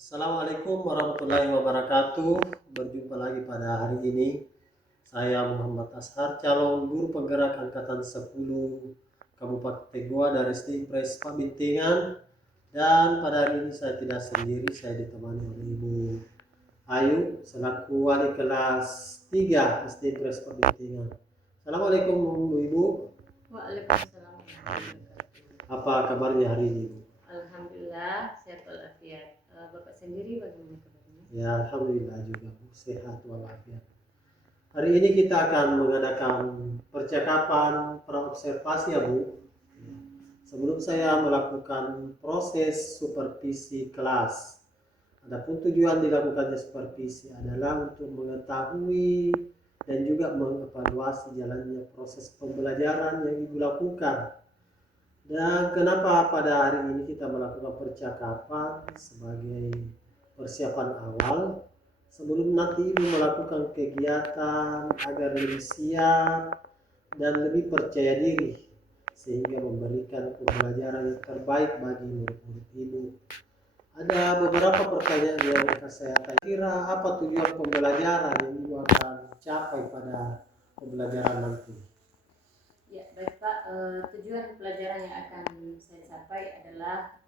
Assalamualaikum warahmatullahi wabarakatuh. Berjumpa lagi pada hari ini. Saya Muhammad Ashar, calon guru penggerak angkatan 10 Kabupaten Tegoa dari SD Impres Pabintingan. Dan pada hari ini saya tidak sendiri, saya ditemani oleh Ibu Ayu selaku wali kelas 3 SD Impres Pabintingan. Assalamualaikum Ibu. Waalaikumsalam. Apa kabarnya hari ini? Alhamdulillah sehat walafiat. Bapak sendiri bagaimana kabarnya? Ya, alhamdulillah juga sehat walafiat. Hari ini kita akan mengadakan percakapan praobservasi ya Bu. Sebelum saya melakukan proses supervisi kelas. Adapun tujuan dilakukannya supervisi adalah untuk mengetahui dan juga mengevaluasi jalannya proses pembelajaran yang Ibu lakukan. Dan kenapa pada hari ini kita melakukan percakapan sebagai persiapan awal sebelum nanti Ibu melakukan kegiatan agar lebih siap dan lebih percaya diri sehingga memberikan pembelajaran yang terbaik bagi murid-murid Ibu. Ada beberapa pertanyaan yang akan saya tanya. Kira apa tujuan pembelajaran yang Ibu akan capai pada pembelajaran nanti? Ya, baik Pak. Tujuan pelajaran yang akan saya capai adalah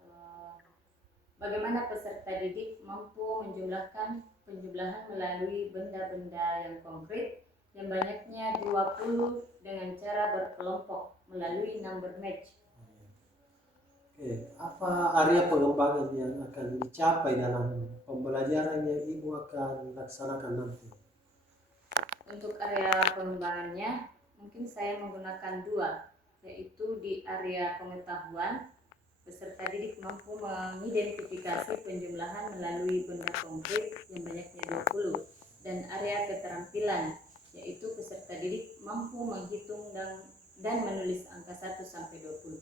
bagaimana peserta didik mampu menjumlahkan penjumlahan melalui benda-benda yang konkret yang banyaknya 20 dengan cara berkelompok melalui number match. Oke, apa area pengembangan yang akan dicapai dalam pembelajaran yang Ibu akan laksanakan nanti? Untuk area pengembangannya mungkin saya menggunakan dua, yaitu di area pengetahuan. Peserta didik mampu mengidentifikasi penjumlahan melalui benda konkret yang banyaknya 20, dan area keterampilan, yaitu peserta didik mampu menghitung dan menulis angka 1 sampai 20.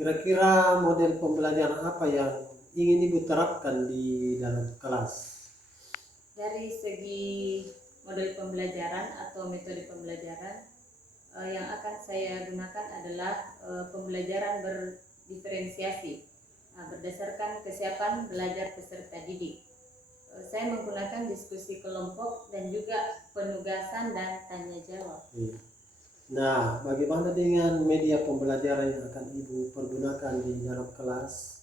Kira-kira model pembelajaran apa yang ingin Ibu terapkan di dalam kelas? Dari segi model pembelajaran atau metode pembelajaran, yang akan saya gunakan adalah pembelajaran berdiferensiasi berdasarkan kesiapan belajar peserta didik. Saya menggunakan diskusi kelompok dan juga penugasan dan tanya jawab. Nah, bagaimana dengan media pembelajaran yang akan Ibu pergunakan di dalam kelas?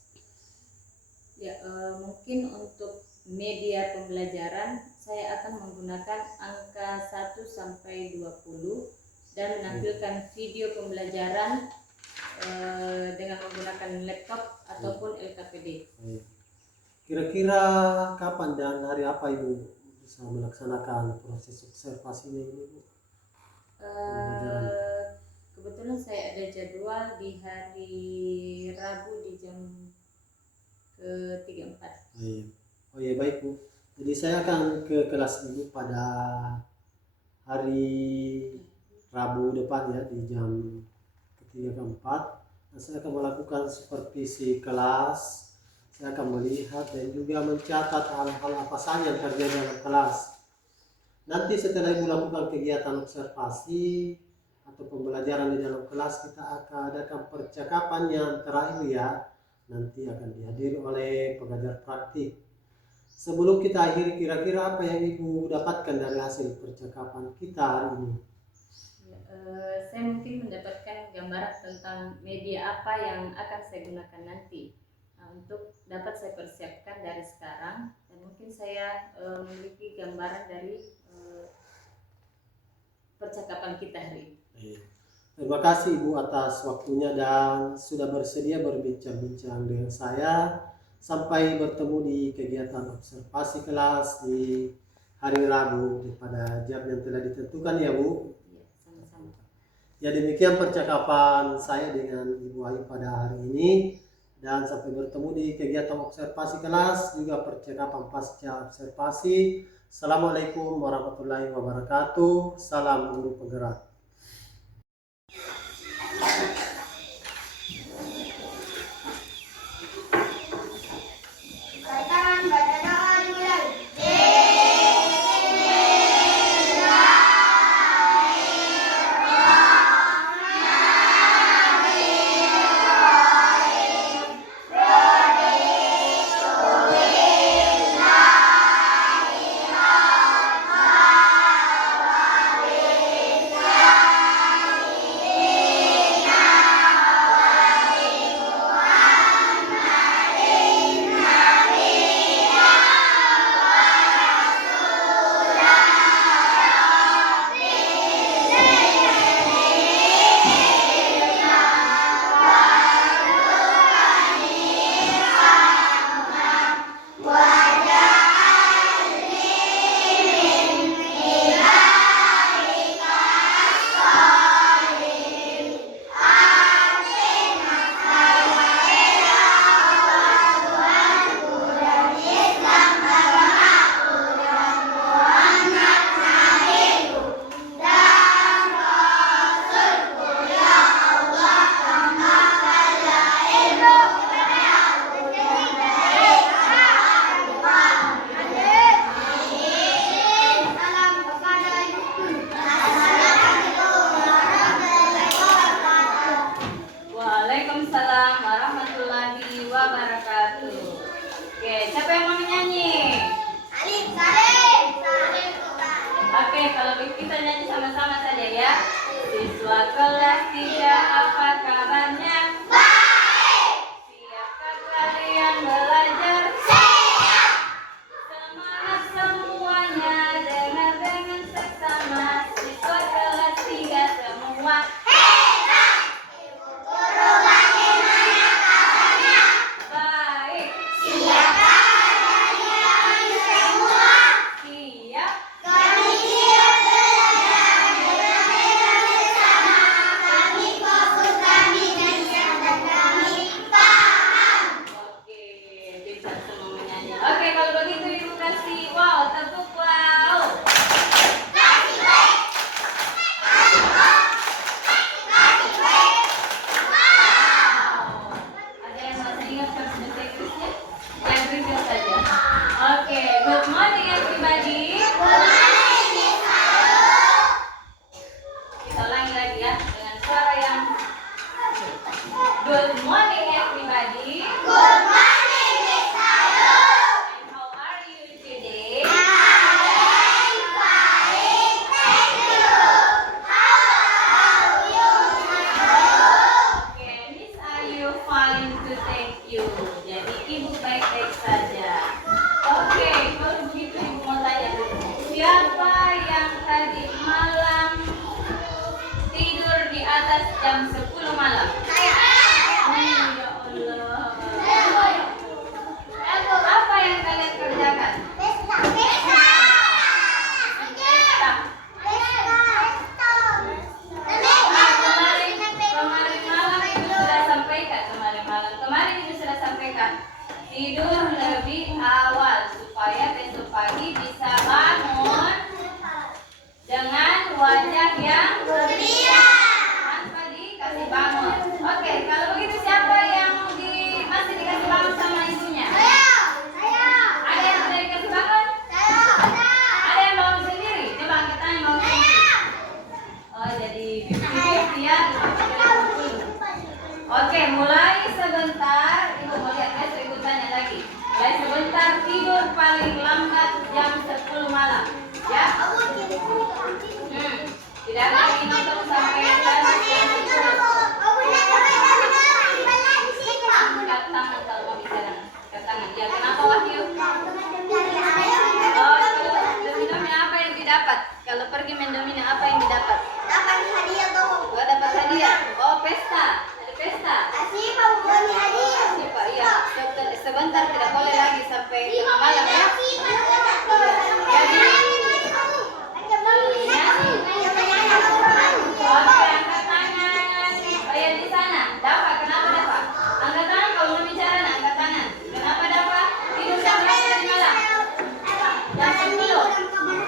Ya, mungkin untuk media pembelajaran saya akan menggunakan angka 1 sampai 20 dan menampilkan video pembelajaran dengan menggunakan laptop ataupun LKPD. Kira-kira kapan dan hari apa Ibu bisa melaksanakan proses observasinya ini Bu? Kebetulan saya ada jadwal di hari Rabu di jam ke-34. Oh iya baik Bu. Jadi saya akan ke kelas Ibu pada hari Rabu depan ya di jam ketiga keempat. Dan saya akan melakukan supervisi kelas. Saya akan melihat dan juga mencatat hal-hal apa saja yang terjadi dalam kelas. Nanti setelah Ibu lakukan kegiatan observasi atau pembelajaran di dalam kelas, kita akan adakan percakapan yang terakhir ya. Nanti akan dihadiri oleh pengajar praktik. Sebelum kita akhiri, kira-kira apa yang Ibu dapatkan dari hasil percakapan kita hari ini? Saya mungkin mendapatkan gambaran tentang media apa yang akan saya gunakan nanti. Untuk dapat saya persiapkan dari sekarang, dan mungkin saya memiliki gambaran dari percakapan kita hari ini. Terima kasih Ibu atas waktunya dan sudah bersedia berbincang-bincang dengan saya. Sampai bertemu di kegiatan observasi kelas di hari Rabu pada jam yang telah ditentukan ya Bu. Ya, sama-sama. Ya demikian percakapan saya dengan Ibu Ayu pada hari ini. Dan sampai bertemu di kegiatan observasi kelas, juga percakapan pasca observasi. Assalamualaikum warahmatullahi wabarakatuh. Salam guru penggerak. kita nyanyi sama-sama saja ya. Siswa kelas 3 apa kabarnya? Baik. Siapkah kalian belajar? Siap. Semangat semuanya, dengar dengan seksama. Siswa kelas 3 semua. Hebat. Guru bagaimana kabarnya? Baik. Siapkah kalian semua? Siap. Kami siap belajar dengan bersama. Kami fokus, kami siap dan kami paham. Oke, bisa semua menyanyi. Oke, kalau begitu ibu kasih wow, tepuk wow. Kasih baik. Ada yang masih ingat versi bahasa Inggrisnya? Yang Inggris saja. Oke, good morning everybody. Kita ulangi lagi ya dengan suara yang good morning everybody. Good morning Miss Ayu. And how are you today? I'm fine, thank you. How are you? Okay, Miss Ayu fine to thank you. Jadi ibu baik-baik saja. Oke, kalau begitu ibu mau tanya dulu. Siapa yang tadi malam tidur di atas jam 10 malam? Saya. Ya Allah. Apa yang kalian kerjakan? Pesta. Kemarin malam ibu sudah sampaikan. Kemarin ibu sudah sampaikan. Tidur lebih awal supaya besok pagi bisa bangun dengan wajah yang gembira tanpa dikasih bangun. Oke, kalau begitu siapa yang masih dikasih bangun sama ibunya? Saya. Ada yang sudah dikasih bangun? Saya. Ada yang bangun sendiri? Coba angkat tangan bangun sendiri. Oh, jadi 50-50 ya. Oke, mulai sebentar. Ibu mau lihat besok ibu tanya lagi. Mulai sebentar tidur paling lambat jam 10 malam. Ya? Tidak lagi nonton sampai jam 10. Angkat tangan kalau mau bicara. Angkat tangan. Ya, kenapa Wahyu? Oh, Mendomina apa yang didapat? Kalau pergi Mendomina apa yang didapat? Dapat hadiah tuh. Oh, dapat hadiah. Oh, pesta. Ada pesta. Asih mau beli hadiah. Pak, iya. Sebentar tidak boleh lagi sampai tengah malam ya. Jadi oke, angkat tangan. Oh ya di sana. Dapat, kenapa dapat? Angkat tangan kalau mau bicara, angkat tangan. Kenapa dapat? Tidur sampai tadi malam. Jam 10.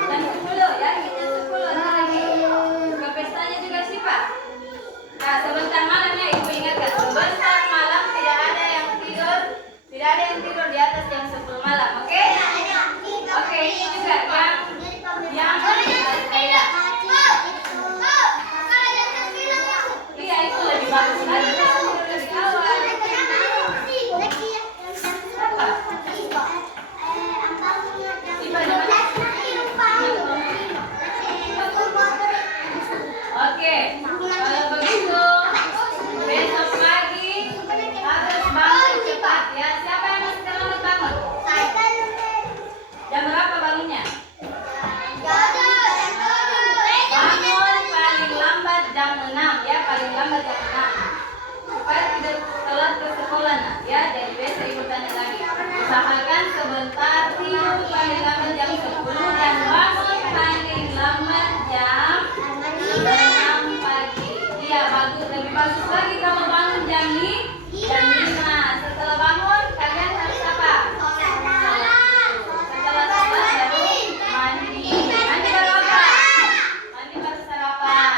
Jam 10 ya, kita 10 lagi. Ke pestanya juga sih Pak. Nah, sebentar malamnya ibu ingatkan. Sebentar malam tidak ada yang tidur di atas jam 10 malam, oke? Oke, ini juga yang saya. Iya, itu lebih bagus lagi kalau tidur lebih awal. Oke, kalau begitu besok pagi harus bangun cepat ya. Siapa yang masih terlambat bangun? Jam berapa bangunnya? Bangun paling lambat jam 6 ya, paling lambat jam 6 supaya tidak telat ke sekolah nah ya. Jadi besok ibu tanya lagi, usahakan sebentar tidur paling lambat jam 10 dan bangun paling lambat jam 6 pagi. Iya bagus, lebih bagus lagi kalau bangun jam 5. Setelah bangun kalian harus apa? Setelah sholat baru mandi. Mandi baru apa? Mandi baru sarapan.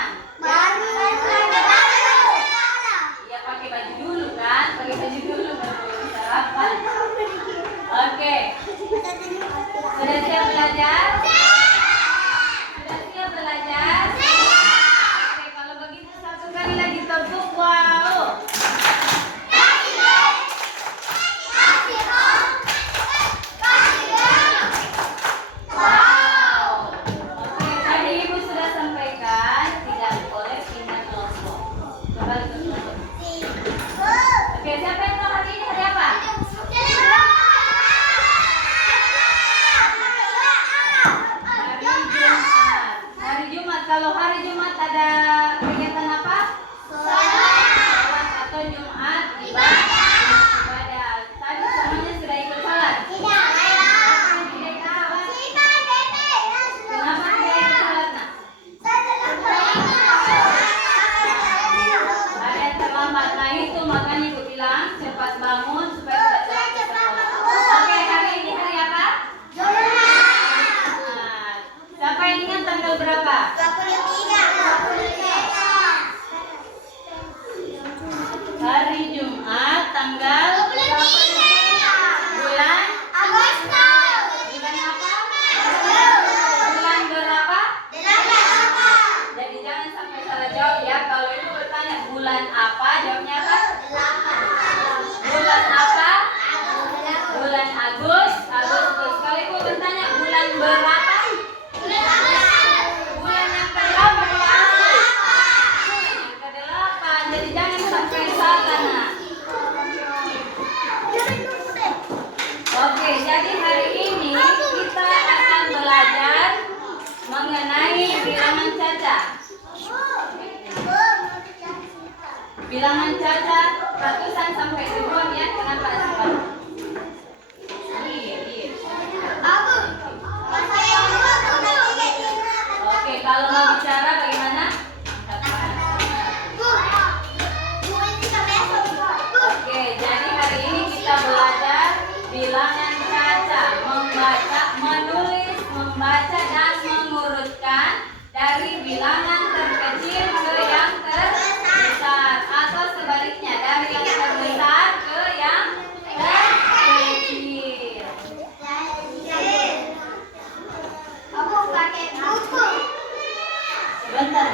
Iya pakai baju dulu kan? Pakai baju dulu baru sarapan. Oke. Sudah siap belajar? Sudah siap belajar? Oke, kalau begitu satu kali lagi tepuk wow. Wow. Oke, tadi ibu sudah Oke, jadi hari ini kita akan belajar mengenai bilangan cacat. Bilangan cacat ratusan sampai ribuan ya. Kenapa Asifan? Iya. Oke, kalau mau bicara bagaimana? Oke, jadi hari ini kita belajar bilangan cacat, membaca, menulis, membaca dan mengurutkan dari bilangan terkecil ke yang terbesar atau sebaliknya dari yang terbesar ke yang terkecil. Aku pakai buku. Bentar.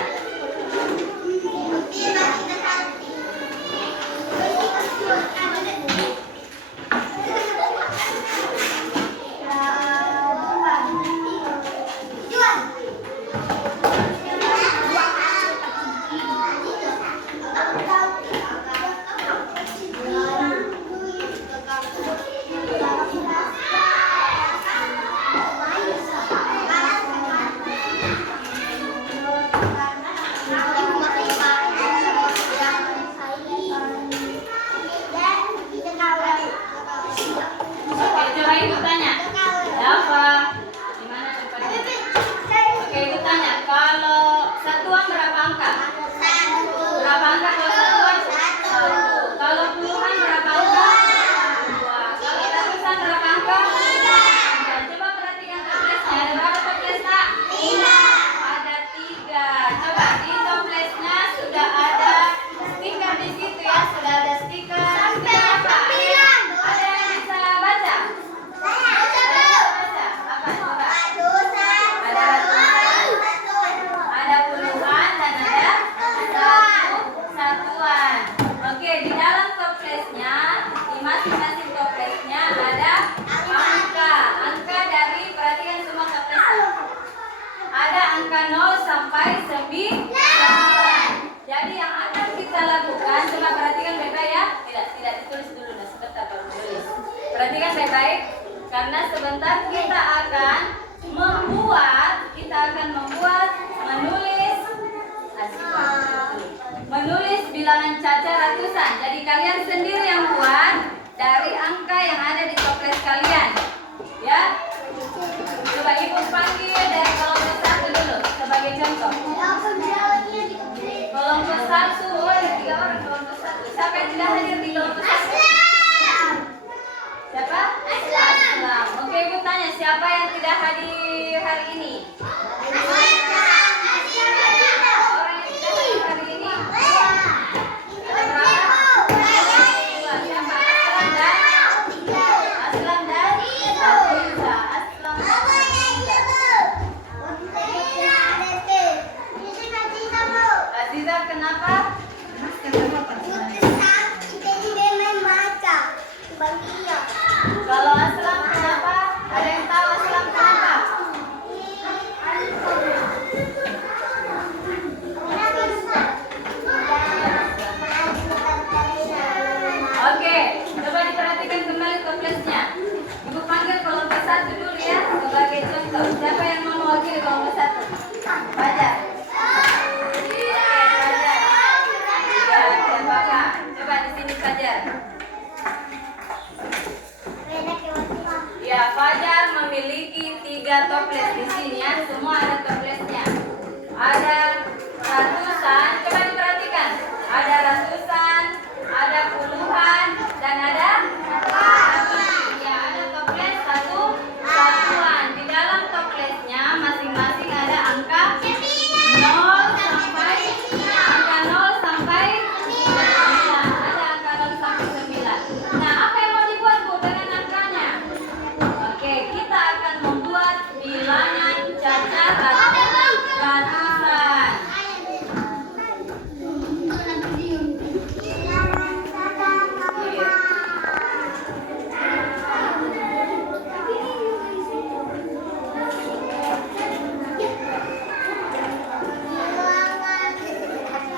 Oke, coba ibu tanya. Dafa, di mana tempatnya? Oke, ibu tanya. Kalau satuan berapa angka? Berapa angka kalau satuan? 1. Kalau puluhan berapa angka? 2. Kalau ratusan berapa angka? 3. Coba perhatikan toplesnya. Ada berapa toples, Nak? 5. Ada 3. Coba di toplesnya sudah ada stiker di situ ya. Sudah ada stiker. Stiker apa? Ada yang bisa baca? Baca. Apa? Coba. Ada ratusan, ada puluhan dan ada satuan. Oke, di dalam toplesnya, di masing-masing toplesnya ada angka. Angka dari, perhatikan semua toplesnya. Ada angka 0 sampai 9. Jadi yang akan kita lakukan, coba perhatikan baik-baik ya. Tidak ditulis dulu, nah sebentar baru tulis. Perhatikan baik-baik, karena sebentar kita akan menulis bilangan cacat ratusan. Jadi kalian sendiri yang buat dari angka yang ada di toples kalian. Ya. Coba ibu panggil dari kelompok 1 dulu sebagai contoh. Kelompok 1, ada 3 orang kelompok 1. Siapa yang tidak hadir di kelompok 1? Siapa? Aslam. Oke, ibu tanya siapa yang tidak hadir hari ini? Orang yang tidak hadir hari ini? Ada berapa? 2. Siapa? Aslam dan Aziza. Aslam dan Aziza, kenapa? Kalau Aslam kenapa? Ada yang tahu Aslam kenapa? Oke, coba diperhatikan kembali toplesnya. Ibu panggil kelompok 1 dulu ya sebagai contoh. Siapa yang mau mewakili kelompok 1? Fajar. Coba di sini Fajar. Ya, Fajar memiliki 3 toples di sini ya. Semua ada toplesnya. Ada ratusan, coba diperhatikan. Ada ratusan, ada puluhan, dan ada ya, ada toples satuan. Di dalam toplesnya masing-masing ada angka 0 sampai angka 0 sampai 9. Ada angka 0 sampai 9. Nah, apa yang mau dibuat Bu dengan angkanya? Oke, kita akan membuat bilangan cacat ratusan.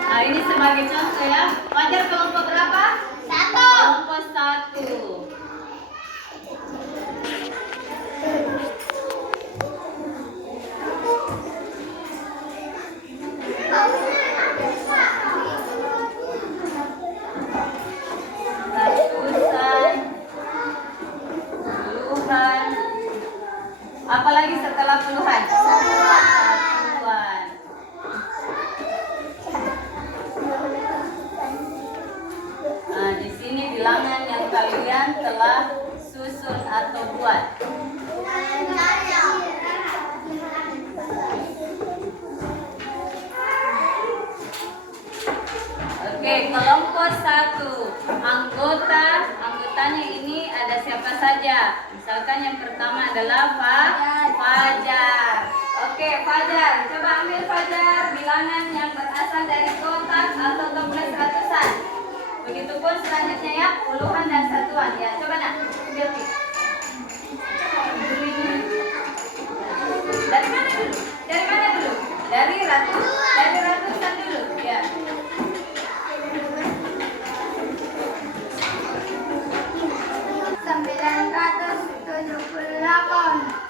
Nah, ini sebagai contoh ya. Fajar kelompok berapa? 1. Kelompok 1. Apalagi setelah puluhan? Satuan. Nah, di sini bilangan yang kalian telah susun atau buat. Oke, kelompok 1. Anggotanya ini ada siapa saja? Misalkan yang pertama adalah Fajar. Oke, Fajar. Coba ambil Fajar bilangan yang berasal dari kotak atau toples ratusan. Begitupun selanjutnya ya, puluhan dan satuan. Ya, coba nak. Ambil Pi. Dari mana dulu? Dari ratusan dulu. Ya.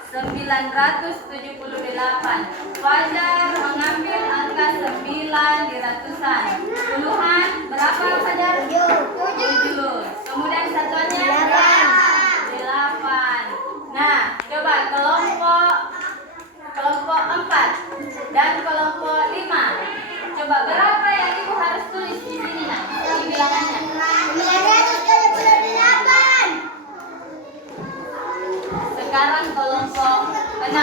978. Fajar mengambil angka 9 di ratusan. Puluhan berapa Fajar? 7. Kemudian satuannya 8. Nah, coba kelompok 4 dan kelompok 5. Coba berapa yang Ibu harus tulis di sini nak? Di bilangannya. 978. Sekarang kelompok 6.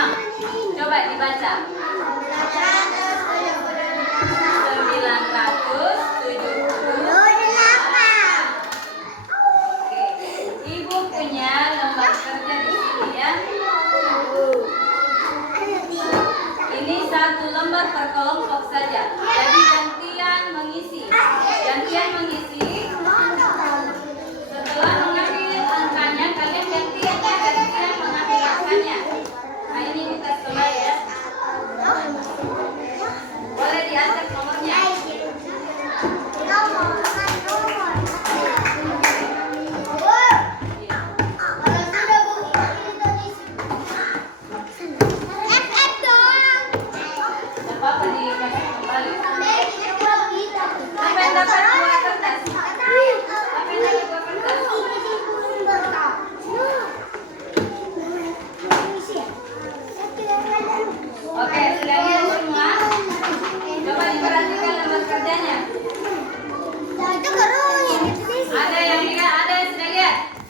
Coba dibaca. 978. Oke. Ibu punya lembar kerja di sini ya. Ini satu lembar per kelompok saja. Jadi gantian mengisi. Setelah mengambil angkanya, kalian gantian mengambil angkanya. Nah, ini dites kembali ya. Boleh diatur nomornya. Apa dikasih kembali? Sampai dapat 2 kertas. Oke, sudah lihat semua? Coba diperhatikan lembar kerjanya. Ada yang sudah lihat?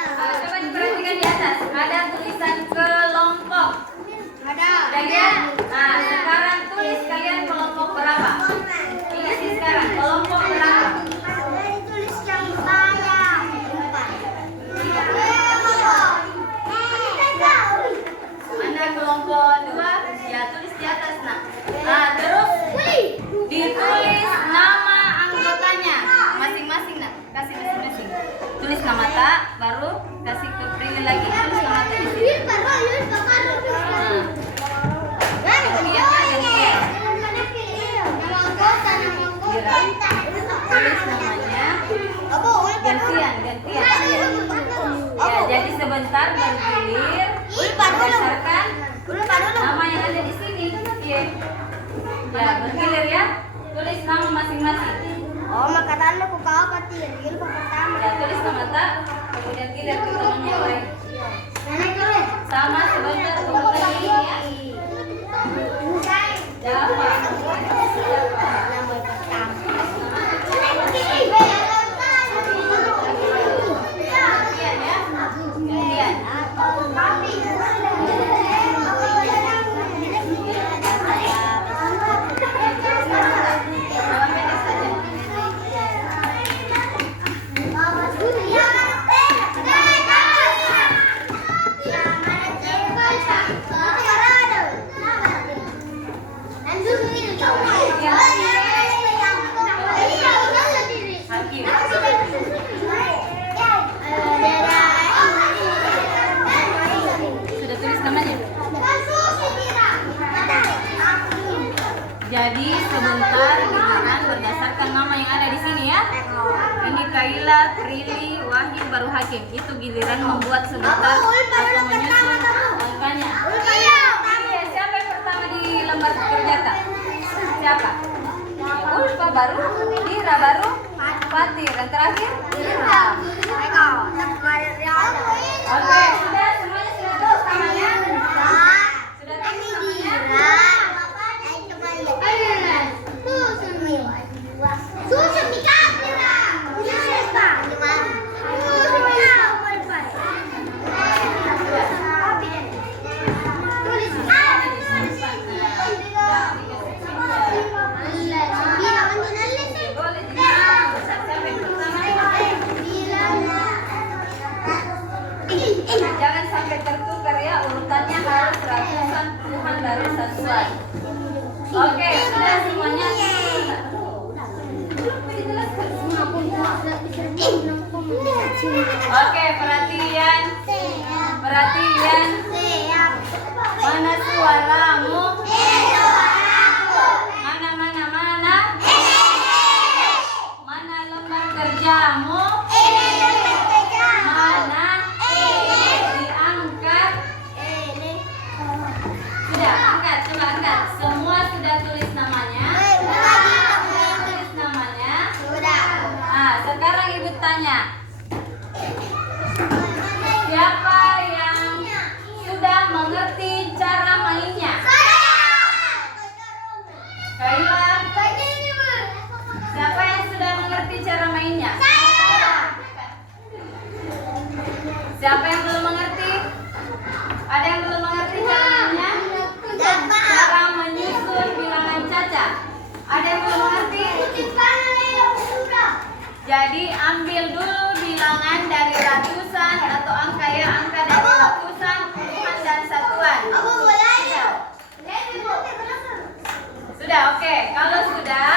Coba diperhatikan di atas. Ada tulisan kelompok. Sudah lihat? Nah, sekarang tulis kalian kelompok berapa? Ini sih sekarang kelompok berapa? Mana kelompok 2? Ya, tulis di atas nak. Nah, terus ditulis nama anggotanya masing-masing nak. Kasih masing-masing. Tulis nama tak, baru kasih ke Prilly lagi. Tulis nama tak di sini. Tulis namanya. Gantian. Ya, jadi sebentar bergilir berdasarkan nama yang ada di sini. Iya. Ya, bergilir ya. Tulis nama masing-masing. Ya, tulis nama tak, kemudian gilir ke teman yang lain. Sama sebentar tunggu lagi ya. Jadi sebentar giliran berdasarkan nama yang ada di sini ya. Ini Kaila, Prilly, Wahyu, baru Hakim. Itu giliran membuat sebentar atau menyusun angkanya. Iya, siapa yang pertama di lembar kerja Kak? Siapa? Ulfa baru, Dira baru, Fatir. Dan terakhir? Oke, sudah semuanya sudah tulis namanya. sampai tertukar ya, urutannya harus ratusan, puluhan dari satuan. Oke, sudah semuanya. Oke, perhatian. Perhatian. Mana suaramu? Mana? Mana lembar kerjamu? Mana diangkat? Sudah, angkat, coba angkat. Semua sudah tulis namanya? Tulis namanya? Ah, sekarang ibu tanya. Siapa yang sudah mengerti cara mainnya? Kaila. Siapa yang sudah mengerti cara mainnya? Siapa yang belum mengerti? Ada yang belum mengerti cara mainnya? Cara menyusun bilangan caca. Ada yang belum mengerti? Jadi ambil dulu bilangan dari ratusan atau angka ya, angka dari ratusan, puluhan dan satuan. Sudah, oke. Kalau sudah,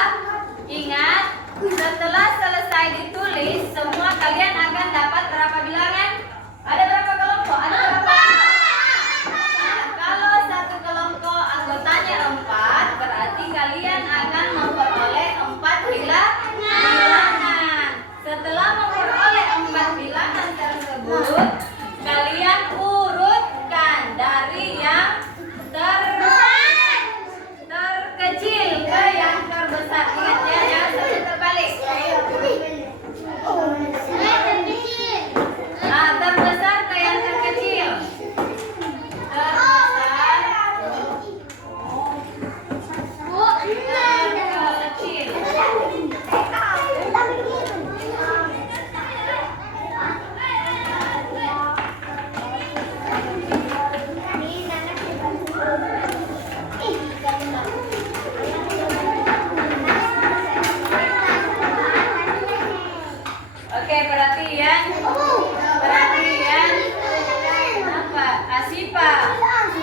ingat setelah selesai ditulis, semua kalian akan dapat berapa bilangan? Ada berapa kelompok? Ada berapa? Nah, kalau satu kelompok anggotanya 4, berarti kalian akan memperoleh 4 bilangan. Setelah memperoleh 4 bilangan tersebut, kalian urutkan dari yang terkecil ke yang terbesar. Ingat ya, jangan sampai terbalik. Nah, terbesar ke yang terkecil. Oke, perhatian. Perhatian. Apa? Asipa.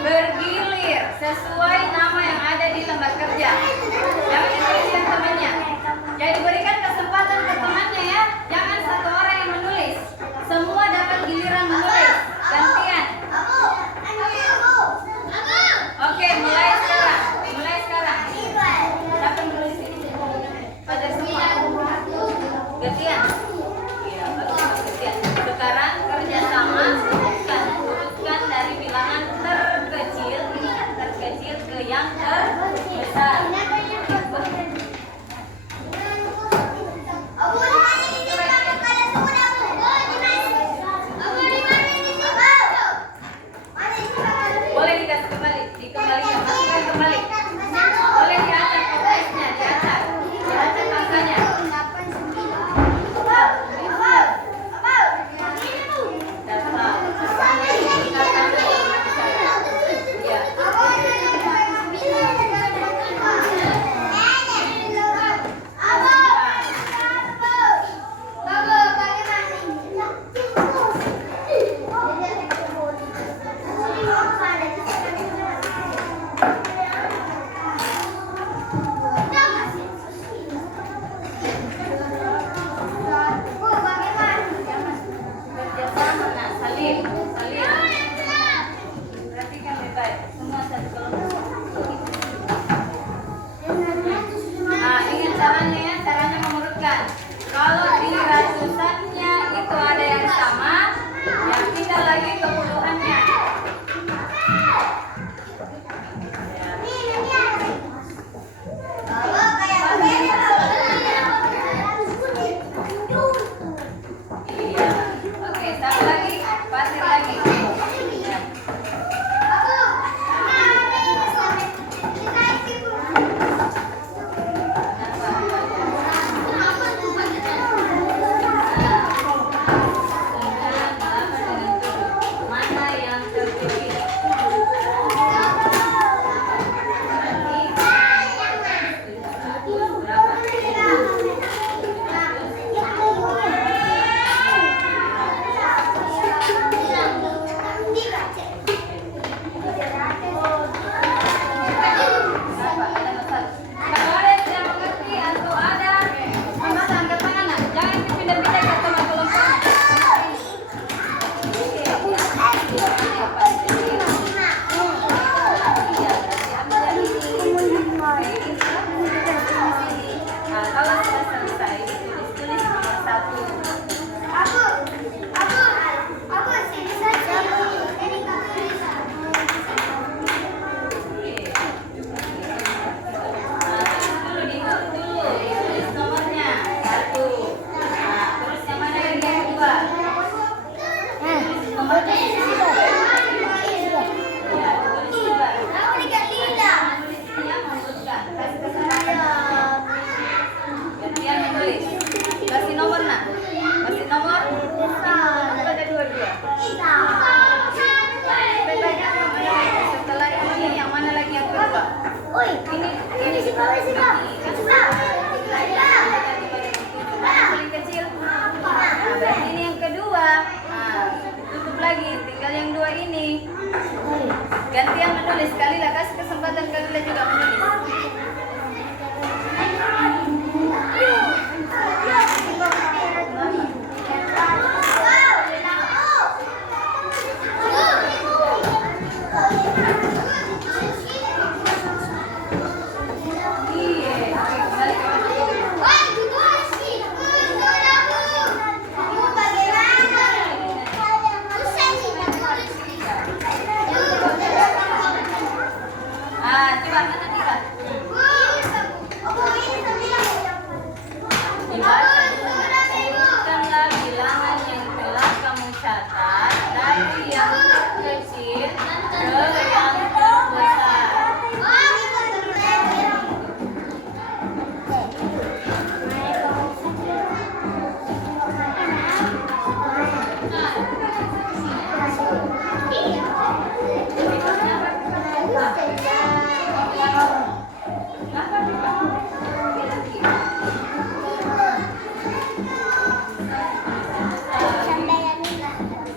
Bergilir sesuai nama yang ada di lembar kerja. Jangan dituliskan temannya. Jadi berikan kesempatan ke temannya ya. Jangan satu orang yang menulis. Semua dapat giliran menulis. Gantian. Oke, mulai sekarang. Mulai sekarang. Siapa yang menulis ini? Pada semua. Gantian. Iya, bagus, gantian. Sekarang kerjasama urutkan dari bilangan terkecil, ingat terkecil ke yang terbesar. Gantian menulis. Kalila kasih kesempatan Kalila juga menulis. Ah, coba mana Tira? Dibaca dulu. Sebutkanlah bilangan yang telah kamu catat dari yang kecil ke yang terbesar.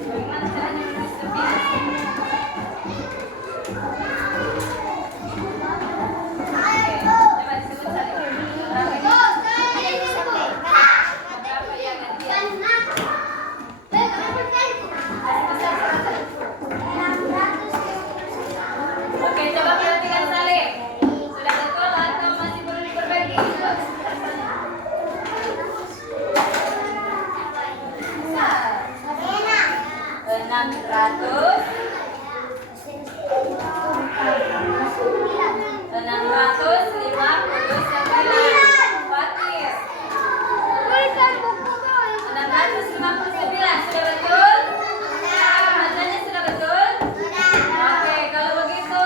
Bagaimana caranya menulis lebih? Coba disebut satu. Berapa ya gantian? Oke, coba perhatikan Salim. Sudah betul atau masih perlu diperbaiki? 659. Fatir. 659 sudah betul? Bacanya sudah betul? Oke, kalau begitu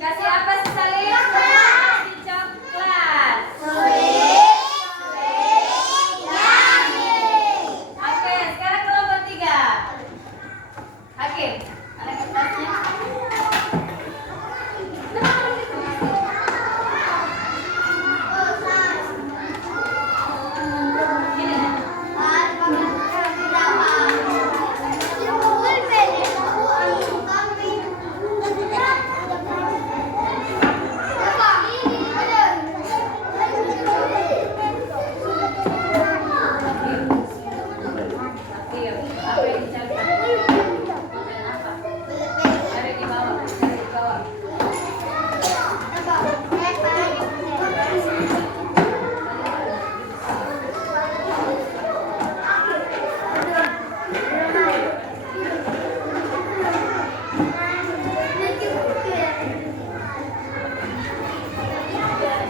kasih apa sih Salim? Kasih coklat. Oke, sekarang kelompok 3. Hakim, ada kertasnya? Hakim, apa yang dicari? Apa? Ada di bawah, ada di bawah.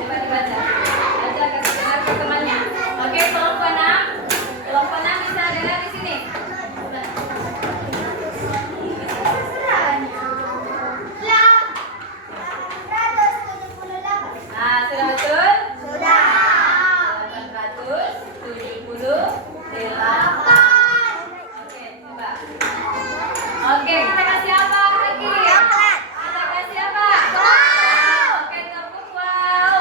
Coba dibaca. Baca kasih dengar ke temannya. Oke, kelompok 6. Kelompok 6 bisa dengar di sini. Nah, sudah betul? 878. Oke, coba. Oke, kita kasih apa, Hakim? Kita kasih apa? Oke, tepuk wow.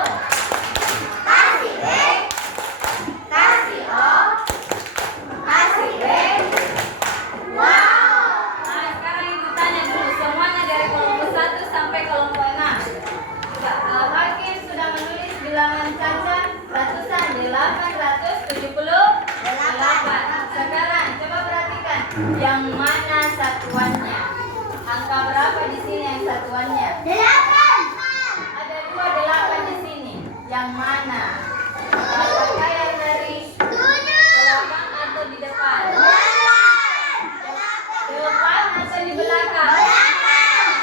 Nah, sekarang ibu tanya dulu semuanya dari kelompok 1 sampai kelompok 6. Coba, kalau Hakim sudah menulis bilangan cacat ratusan 878. Sekarang coba perhatikan yang mana satuannya. Angka berapa di sini yang satuannya? Ada 28 di sini. Yang mana? Apakah yang dari belakang atau di depan? Depan atau di belakang?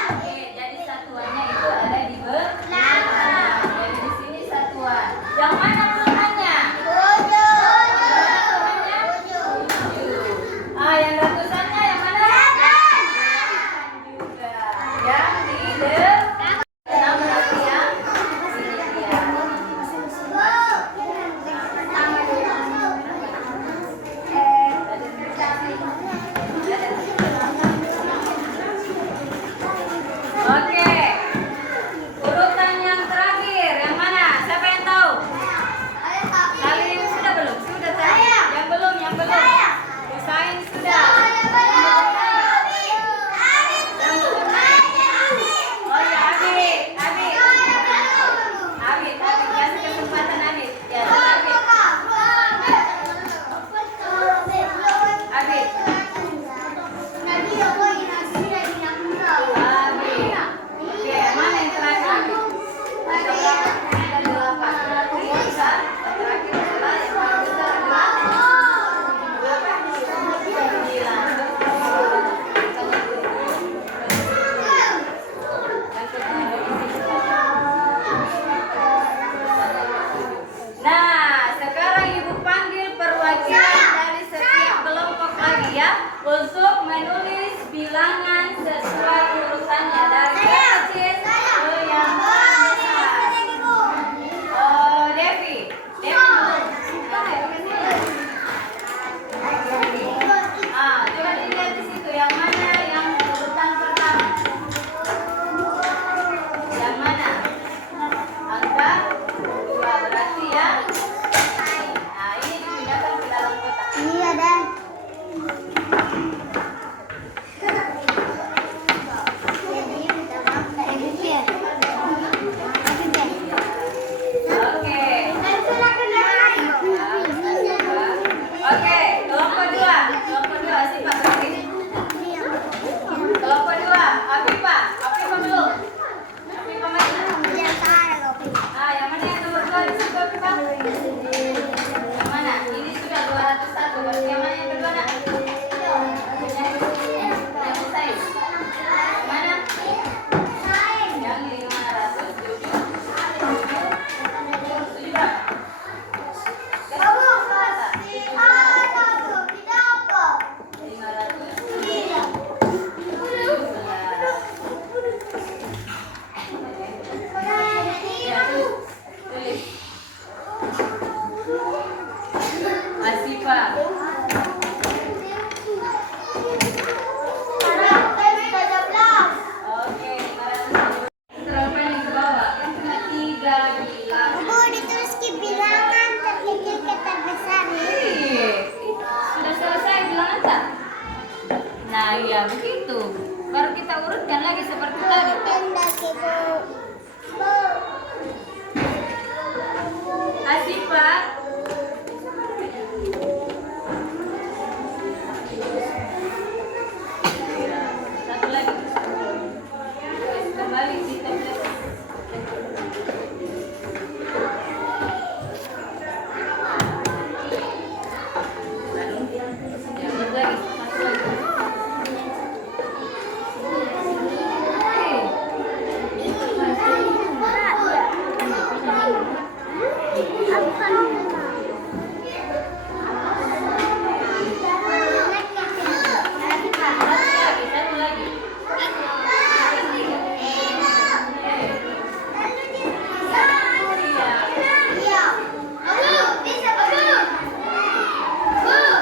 Oke, jadi satuannya itu ada di belakang. Jadi di sini satuan. Yang mana pelukannya? Yang ratusannya yang mana? Juga. Yang di depan. Kenapa berarti yang sini dia? Oke. Urutan yang terakhir yang mana? Siapa yang tahu? Salim sudah belum? Sudah tadi. Yang belum. Husain sudah. Yang belum. begitu. Baru kita urutkan lagi seperti tadi. Kasih Pak. Ya, satu lagi. Kembali di template. Jangan lagi, satu lagi. Satu lagi.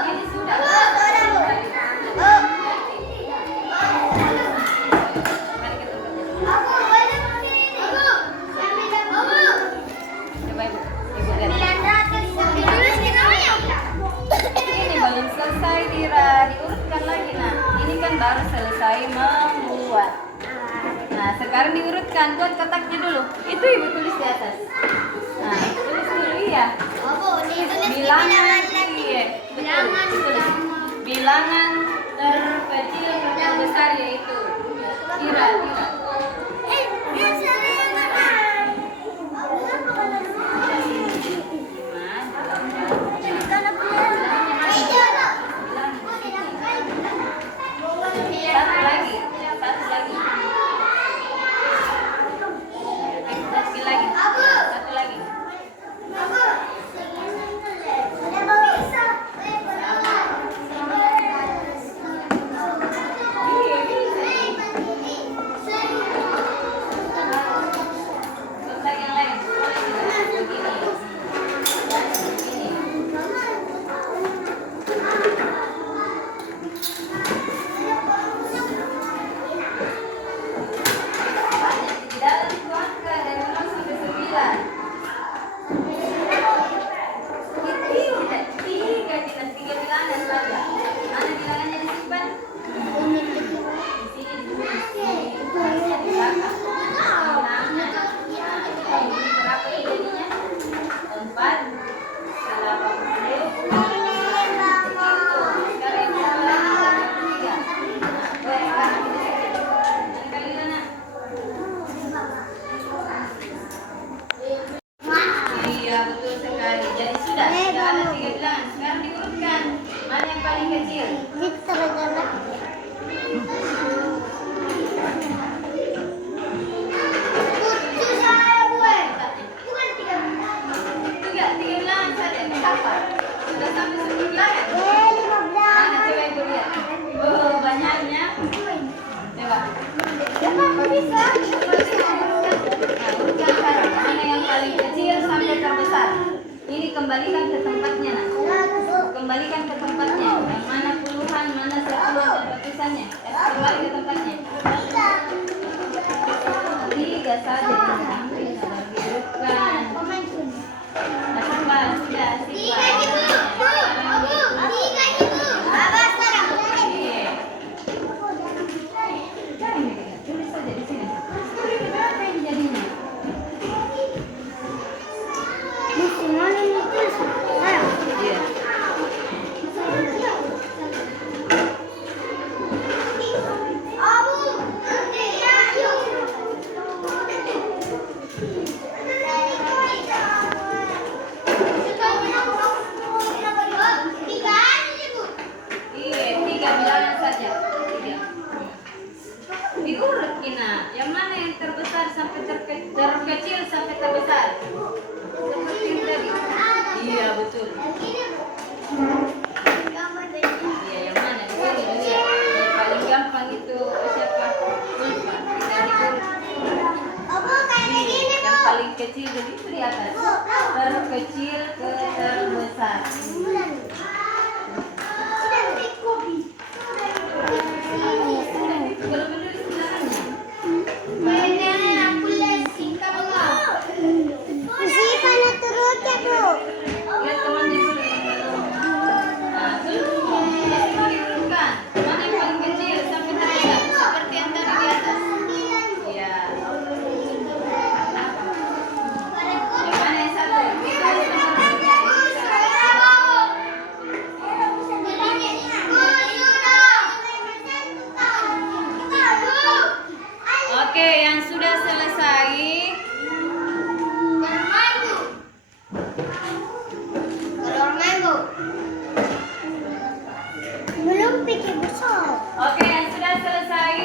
Ini sudah. Mari kita coba Ibu. Ibu lihat. Ini belum selesai diurutkan lagi. Nah, ini kan baru selesai membuat. Nah, sekarang diurutkan. Buat kotaknya dulu. Itu Ibu tulis di atas. Nah, tulis dulu ya. Bilangan iya. Betul. Tulis. Bilangan terkecil terbesar yaitu kira. Satu lagi. Satu lagi. Satu lagi. Kontak yang lain. Begini. Di dalam keluarga dari 0 sampai 9. Tiga bilangan saja. Mana bilangannya disimpan? Di sini ditulis. Di belakang. Bilangan. Ini berapa jadinya? 4, 80. Sekarang yang lagi 3. Yang kali mana? Iya, betul sekali. Jadi sudah ada 3 bilangan. Sekarang diurutkan. Mana yang paling kecil? Tiga bilangan saja. Berapa? Sudah sampai 10 bilangan. Mana coba Ibu lihat. Oh, banyaknya. Coba. Apa bisa? Nah, urutkan sekarang. Mana yang paling kecil sampai terbesar? Ini kembalikan ke tempatnya, nak. Kembalikan ke tempatnya. Yang mana puluhan, mana satuan dan ratusannya. Kembali ke tempatnya. 3 saja diambil, sabar diurutkan. Asifah, sudah Asifah. Iya. Tulis saja di sini. Berapa ini jadinya? Iya. Iya, 3 bilangan saja. 3. Diurut Kina. Yang mana yang terbesar sampai terkecil sampai terbesar? Seperti yang tadi. Iya, betul. Iya, yang mana? Di sini dulu ya. Yang paling gampang itu siapa? Ulfa. Kita diurut. Yang paling kecil jadi itu di atas. Terkecil ke terbesar. Belum menulis bilangannya. Lihat temannya dulu yang belum. Nah, belum. Jadi mau diurutkan. Mana yang paling kecil sampai Oke, yang sudah selesai. Telur mango. Belum pikir besar. Oke, yang sudah selesai.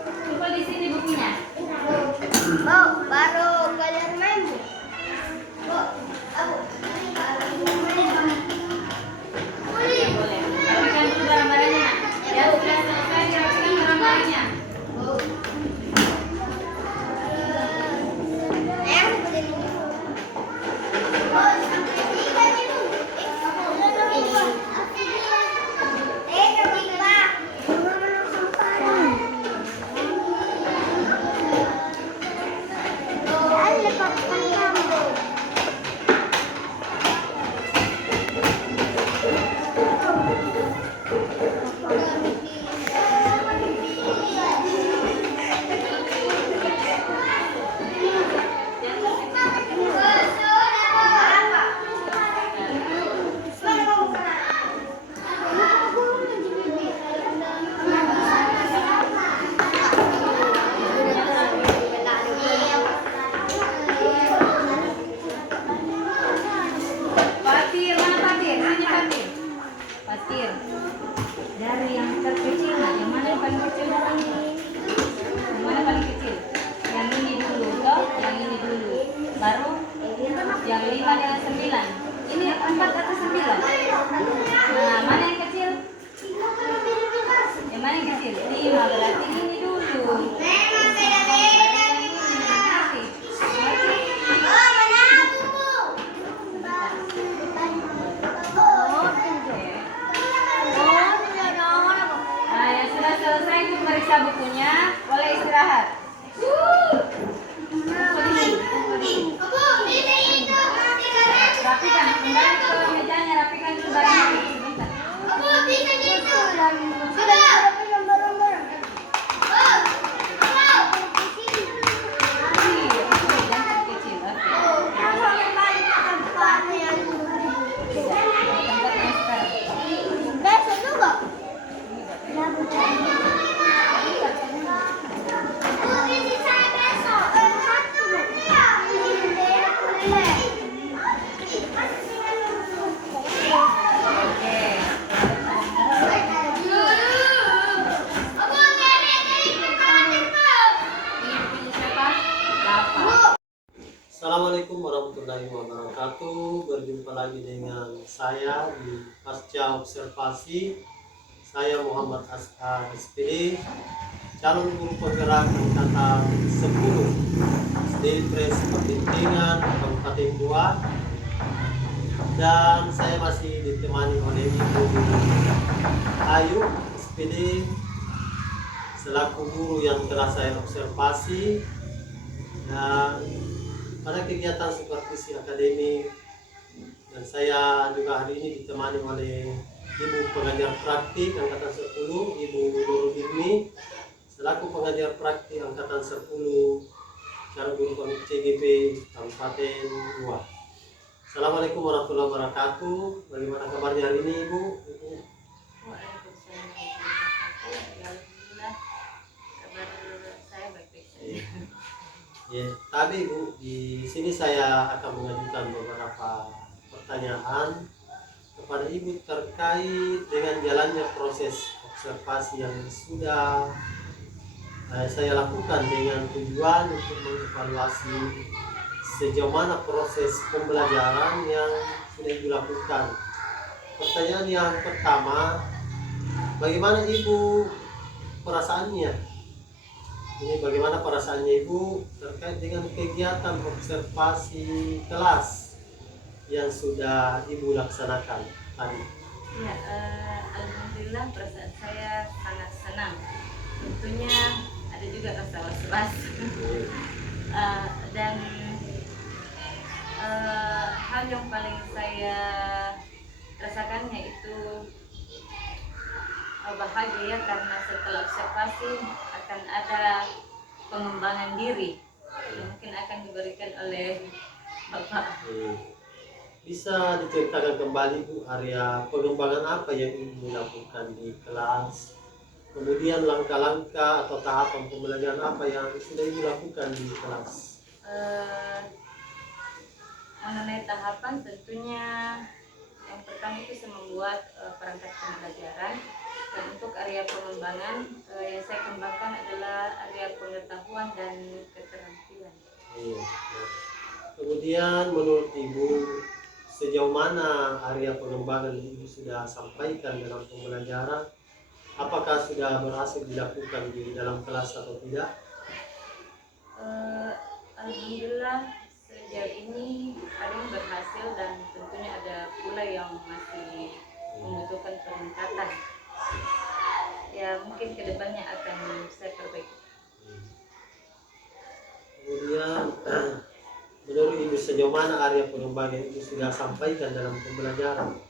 Kumpul di sini bukunya. Oh, baru telur mango. Oh, Boleh. Rapikan dulu barang-barangnya. Yang sudah selesai dirapikan barang-barangnya. Patir, mana patir? Sini patir. Patir. Dari yang terkecil, yang mana yang paling kecil? Yang mana paling kecil? Yang ini dulu, toh? Yang ini dulu. Baru yang 5 dengan 9. Ini 4 atau 9? Nah, mana yang kecil? Yang mana yang kecil? 5, berarti ini dulu. Nah, yang sudah selesai memeriksa bukunya, boleh istirahat. Rapikan, kembali ke mejanya, rapikan dulu barangnya. Sebentar. Yang kecil, oke. Tempat yang sekarang. Oke. Ini siapa? Bapak. Assalamualaikum warahmatullahi wabarakatuh. Berjumpa lagi dengan saya di Pasca Observasi. Saya Muhammad Ashar SPD, calon guru penggerak angkatan 10 SD Pres Petintingan Kabupaten Goa. Dan saya masih ditemani oleh Ibu Ayu SPD selaku guru yang telah saya observasi. Dan pada kegiatan supervisi akademik, dan saya juga hari ini ditemani oleh Ibu pengajar praktik angkatan 10, Ibu Nurul Ibni selaku pengajar praktik angkatan 10 calon guru komite CGP Kabupaten Goa. Assalamualaikum warahmatullahi wabarakatuh. Bagaimana kabarnya hari ini, Ibu? Waalaikumsalam warahmatullahi wabarakatuh. Alhamdulillah, kabar saya baik-baik saja. Ya, tadi Bu, di sini saya akan mengajukan beberapa pertanyaan kepada Ibu terkait dengan jalannya proses observasi yang sudah saya lakukan dengan tujuan untuk mengevaluasi sejauh mana proses pembelajaran yang sudah dilakukan. Pertanyaan yang pertama, bagaimana Ibu perasaannya? Ini bagaimana perasaannya Ibu terkait dengan kegiatan observasi kelas yang sudah Ibu laksanakan tadi? Ya, alhamdulillah perasaan saya sangat senang. Tentunya ada juga rasa was-was. Dan hal yang paling saya rasakan yaitu bahagia karena setelah observasi akan ada pengembangan diri yang mungkin akan diberikan oleh Bapak. Bisa diceritakan kembali Bu, area pengembangan apa yang Ibu lakukan di kelas? Kemudian langkah-langkah atau tahapan pembelajaran apa yang sudah Ibu lakukan di kelas? Eh, Mengenai tahapan tentunya yang pertama itu saya membuat perangkat pembelajaran, dan untuk area pengembangan yang saya kembangkan adalah area pengetahuan dan keterampilan. Iya. Kemudian menurut Ibu sejauh mana area pengembangan Ibu sudah sampaikan dalam pembelajaran? Apakah sudah berhasil dilakukan di dalam kelas atau tidak? Alhamdulillah sejauh ini ada yang berhasil dan tentunya ada pula yang masih membutuhkan peningkatan. Ya mungkin kedepannya akan saya perbaiki. Kemudian menurut Ibu sejauh mana area pengembangan Ibu sudah sampaikan dalam pembelajaran?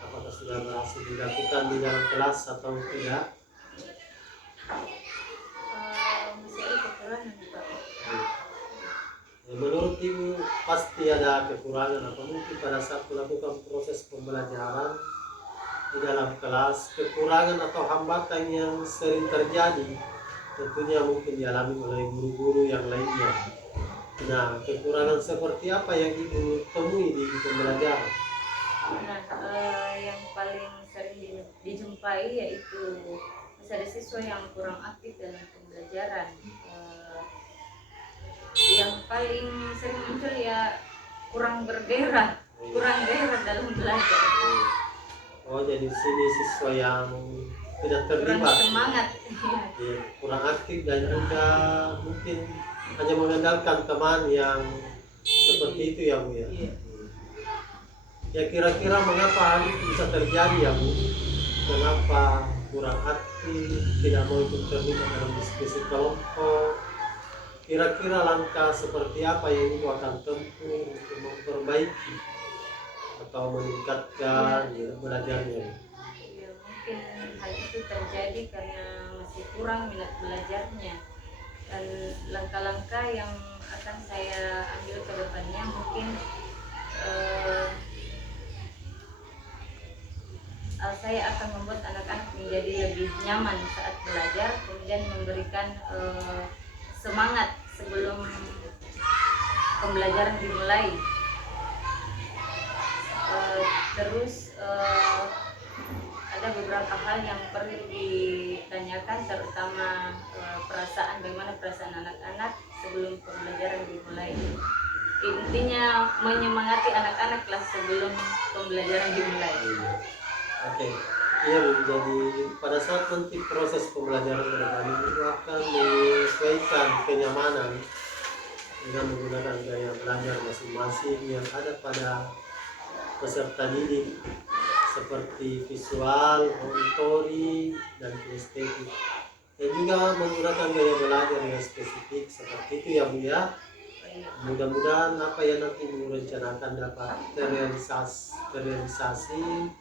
Apakah sudah berhasil dilakukan di dalam kelas atau tidak? Masih ada kekurangan Pak. Ya, menurut Ibu pasti ada kekurangan atau mungkin pada saat melakukan proses pembelajaran di dalam kelas kekurangan atau hambatan yang sering terjadi tentunya mungkin dialami oleh guru-guru yang lainnya. Nah, kekurangan seperti apa yang Ibu temui di pembelajaran? Nah, yang paling sering dijumpai yaitu masih ada siswa yang kurang aktif dalam pembelajaran. Yang paling sering muncul ya kurang gairah dalam belajar, Oh, jadi sini siswa yang tidak kurang terlibat, semangat. ya, kurang aktif dan juga mungkin hanya mengandalkan teman yang seperti itu ya Bu ya. Iya. Ya kira-kira mengapa hal itu bisa terjadi ya Bu? Kenapa kurang aktif, tidak mau ikut terlibat dalam diskusi kelompok? Kira-kira langkah seperti apa yang Ibu akan tempuh untuk memperbaiki atau meningkatkan ya, belajarnya? Ya, mungkin hal itu terjadi karena masih kurang minat belajarnya, dan langkah-langkah yang akan saya ambil ke depannya mungkin saya akan membuat anak-anak menjadi lebih nyaman saat belajar, kemudian memberikan semangat sebelum pembelajaran dimulai. Terus ada beberapa hal yang perlu ditanyakan, terutama bagaimana perasaan anak-anak sebelum pembelajaran dimulai. Intinya menyemangati anak-anak lah sebelum pembelajaran dimulai. Oke, iya Bu. Jadi pada saat nanti proses pembelajaran ke depan itu akan menyesuaikan kenyamanan dengan menggunakan gaya belajar masing-masing yang ada pada peserta didik seperti visual, auditory, dan kinestetik. Dan juga menggunakan gaya belajar yang spesifik seperti itu ya Bu ya. Mudah-mudahan apa yang nanti direncanakan dapat terrealisasi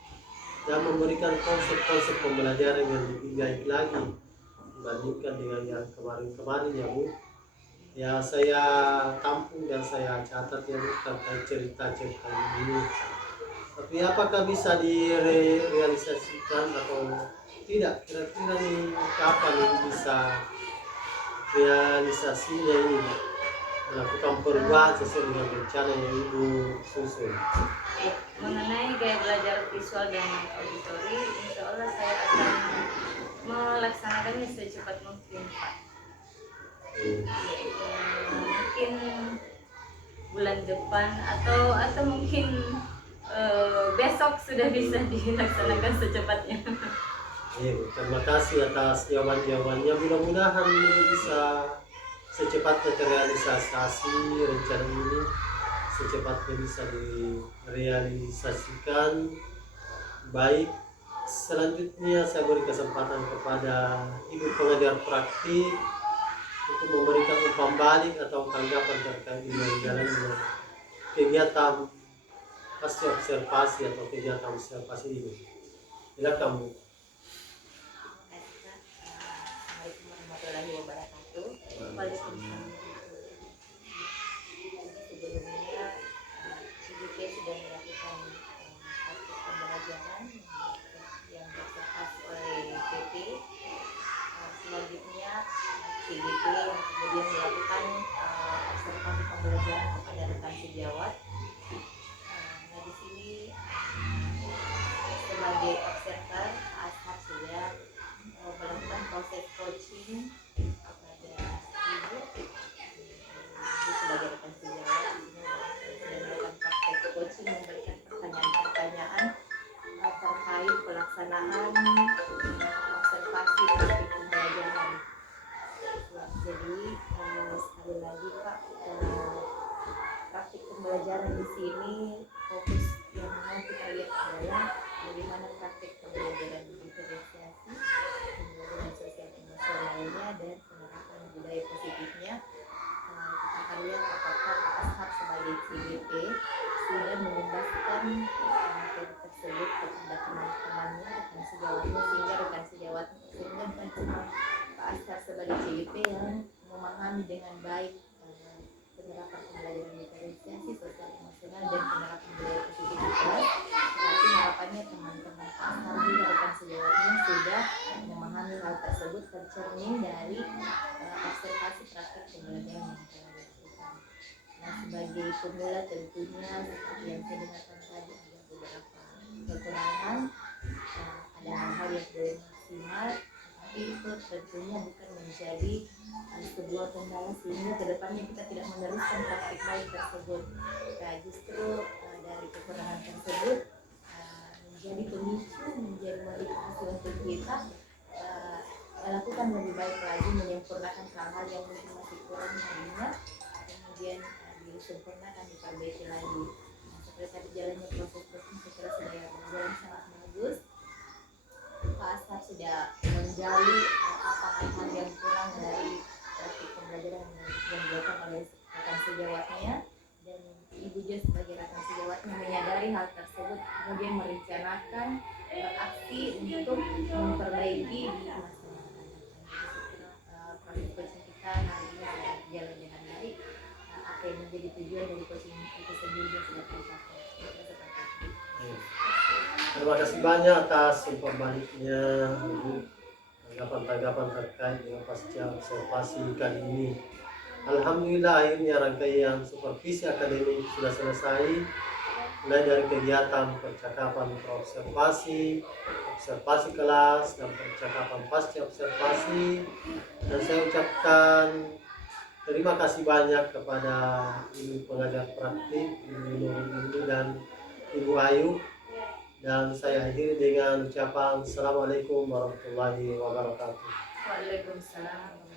dan memberikan konsep-konsep pembelajaran yang lebih baik lagi dibandingkan dengan yang kemarin-kemarin ya Bu. Ya saya tampung dan saya catat ya Bu terkait cerita-cerita ini. Tapi apakah bisa direalisasikan atau tidak? Kira-kira nih kapan ini bisa realisasinya ini melakukan perubahan sesuai dengan rencana yang Ibu susun? Ya, mengenai gaya belajar visual dan auditori, insya Allah saya akan melaksanakannya secepat mungkin Pak. Mungkin bulan depan atau mungkin besok sudah bisa dilaksanakan secepatnya. Iya, Bu. Terima kasih atas jawaban-jawabannya. Mudah-mudahan ini bisa secepatnya terrealisasi rencana ini, secepatnya bisa direalisasikan. Baik, selanjutnya saya beri kesempatan kepada Ibu pengajar praktik untuk memberikan umpan balik atau tanggapan terkait dengan jalannya kegiatan pasca observasi atau kegiatan observasi ini. Silakan Bu. Assalamualaikum warahmatullahi wabarakatuh. Waalaikumsalam. Sebelumnya IBK sudah melakukan praktik pembelajaran yang diobservasi oleh PP yang kemudian melakukan observasi pembelajaran kepada rekan sejawat. Nah di sini sebagai observer Pak Ashar sudah melakukan proses coaching kepada ibu. Ibu sebagai rekan sejawat di sini sudah melakukan praktek coaching, memberikan pertanyaan-pertanyaan terkait pelaksanaan observasi praktik pembelajaran. Jadi sekali lagi Pak, praktik pembelajaran di sini fokus yang mau kita lihat adalah bagaimana praktik pembelajaran diferensiasi, pembelajaran sosial emosionalnya, dan penerapan budaya positifnya. Kita akan lihat apakah Pak Ashar sebagai CGP sudah menjelaskan materi tersebut kepada teman-temannya, rekan sejawatnya, sehingga rekan sejawatnya sehingga bukan cuma Pak Ashar sebagai CGP yang memahami dengan baik penerapan pembelajaran diferensiasi, sosial emosional, dan penerapan budaya positivitas, tapi harapannya teman-teman Pak Ashar juga rekan sejawatnya sudah memahami hal tersebut tercermin dari observasi praktik pembelajaran yang telah dilakukan. Nah, sebagai pemula tentunya seperti yang saya dengarkan tadi ada beberapa kekurangan, ada hal-hal yang belum maksimal, tapi itu tentunya bukan menjadi sebuah kendala sehingga kedepannya kita tidak meneruskan praktik baik tersebut. Nah, justru dari kekurangan tersebut menjadi pemicu, menjadi motivasi untuk kita melakukan lebih baik lagi, menyempurnakan hal-hal yang mungkin masih kurang tadinya, kemudian disempurnakan, diperbaiki lagi. Nah, seperti tadi jalannya proses saya kira sudah berjalan sangat bagus. Pak Ashar sudah menggali apa hal-hal yang kurang dari praktik pembelajaran yang dilakukan oleh rekan sejawatnya, dan ibu juga sebagai rekan sejawatnya menyadari hal tersebut, kemudian merencanakan aksi untuk memperbaiki di masa yang akan datang. Jadi saya kira proses coaching kita hari ini sudah berjalan dengan baik. Apa yang menjadi tujuan dari coaching itu sendiri sudah tercapai. Terima kasih banyak atas informasinya, Ibu. Tanggapan-tanggapan terkait dengan pasca observasi kali ini. Alhamdulillah akhirnya rangkaian supervisi akademik sudah selesai, mulai dari kegiatan percakapan praobservasi, observasi kelas, dan percakapan pasca observasi. Dan saya ucapkan terima kasih banyak kepada Ibu pengajar praktik, Ibu Nurul ini dan Ibu Ayu. Dan saya akhiri dengan ucapan Assalamualaikum warahmatullahi wabarakatuh. Waalaikumsalam.